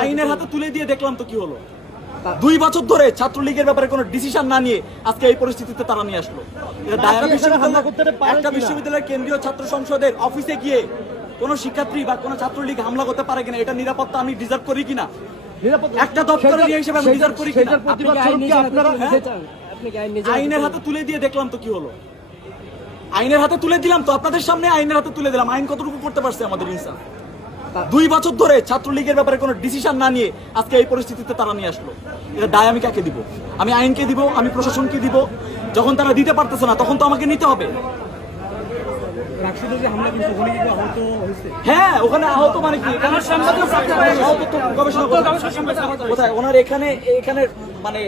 আইনের হাতে তুলে দিয়ে দেখলাম তো কি হলো। 2 বছর ধরে ছাত্রলীগের ব্যাপারে কোনো ডিসিশন না নিয়ে আজকে এই পরিস্থিতিতে তারা নিয়ে আসলো। একটা বিশ্ববিদ্যালয়ের কেন্দ্রীয় ছাত্র সংসদের অফিসে গিয়ে কোনো শিক্ষার্থী বা কোনো ছাত্রলীগ হামলা করতে পারে কিনা, এটা নিরাপত্তা আমি ডিজার্ভ করি কিনা, একটা দপ্তরের হিসেবে আমি ডিজার্ভ করি কিনা? আইনের হাতে তুলে দিয়ে দেখলাম তো কি হলো। আইনের হাতে তুলে দিলাম তো, আপনাদের সামনে আইনের হাতে তুলে দিলাম। আইন কতটুকু করতে পারছে আমাদের ইনসান? 2 বছর ধরে ছাত্রলীগের ব্যাপারে কোনো ডিসিশন না নিয়ে আজকে এই পরিস্থিতিতে তারা নিয়ে আসলো। এটা দায় আমি কাকে দিব? আমি আইনকে দিব, আমি প্রশাসনকে দিব। যখন তারা দিতে পারতেছে না তখন তো আমাকে নিতে হবে। হ্যাঁ, ওখানে আহত মানে কি? কোথায় ওনার এখানে মানে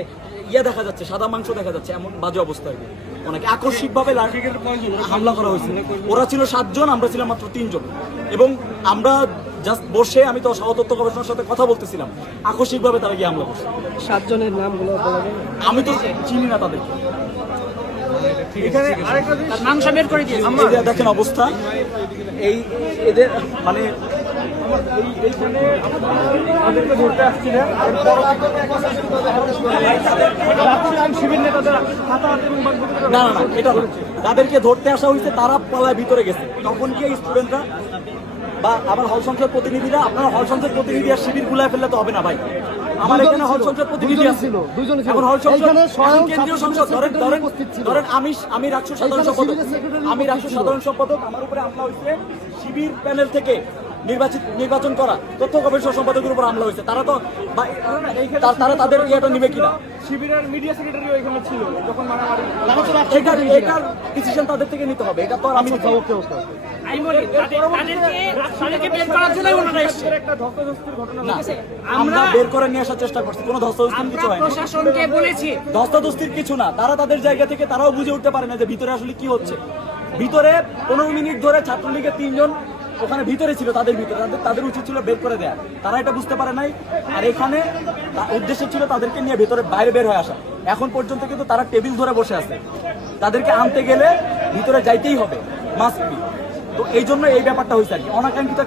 দেখা যাচ্ছে, সাদা মাংস দেখা যাচ্ছে, এমন বাজে অবস্থা। অনেক আকস্মিক ভাবে হামলা করা হয়েছে। ওরা ছিল 7 জন, আমরা ছিলাম মাত্র 3 জন। এবং আমরা জাস্ট বসে, আমি তো সহতত্ত্ব গবেষণার সাথে কথা বলতেছিলাম, আকস্মিক ভাবে তারা গিয়ে হামলা করছে। 7 জনের নামগুলো আমি তো চিনি না তাদেরকে। দেখেন অবস্থা, এই এদের মানে না, এটা না, তাদেরকে ধরতে আসা হয়েছে, তারা পালায় ভিতরে গেছে। তখন কি স্টুডেন্টরা বা আবার হল সংসদ প্রতিনিধিরা, আপনারা হল সংসদ প্রতিনিধি আর শিবির গুলায় ফেললে তো হবে না ভাই। আমার এখানে হল সংসদ প্রতিনিধি ছিল, এখন হল সংসদ কেন্দ্রীয় সংসদ ধরেন আমি রাষ্ট্র সাধারণ সম্পাদক, আমার উপরে হামলা হয়েছে শিবির প্যানেল থেকে নির্বাচন করা তথ্য গবেষণা সম্পাদকের উপর হামলা হয়েছে। তারা তো তারা তাদের ইয়েটা নিবে কিনা? শিবিরের মিডিয়া সেক্রেটারিও এখানে ছিল যখন মারামারি, এটার ডিসিশন তাদের থেকে নিতে হবে। এটা তো আর আমি আমরা বের করে নিয়ে আসার চেষ্টা করছি, কোনো ধস্তাধস্তির কিছু হয় না। ধস্তাধস্তির কিছু না, তারা তাদের জায়গা থেকে তারাও বুঝে উঠতে পারে না যে ভিতরে আসলে কি হচ্ছে। ভিতরে 15 মিনিট ধরে ছাত্রলীগের 3 জন ওখানে ভিতরে ছিল, তাদের উচিত ছিল বের করে দেয়া, তারা এটা বুঝতে পারে নাই। আর এখানে উদ্দেশ্য ছিল তাদেরকে নিয়ে বাইরে বের হয়ে আসা। এখন পর্যন্ত কিন্তু তারা টেবিল ধরে বসে আছে, তাদেরকে আনতে গেলে ভিতরে যাইতেই হবে, মাস্ট বি। তো এই জন্য এই ব্যাপারটা হয়েছে আর কি, অনাকাঙ্ক্ষিত।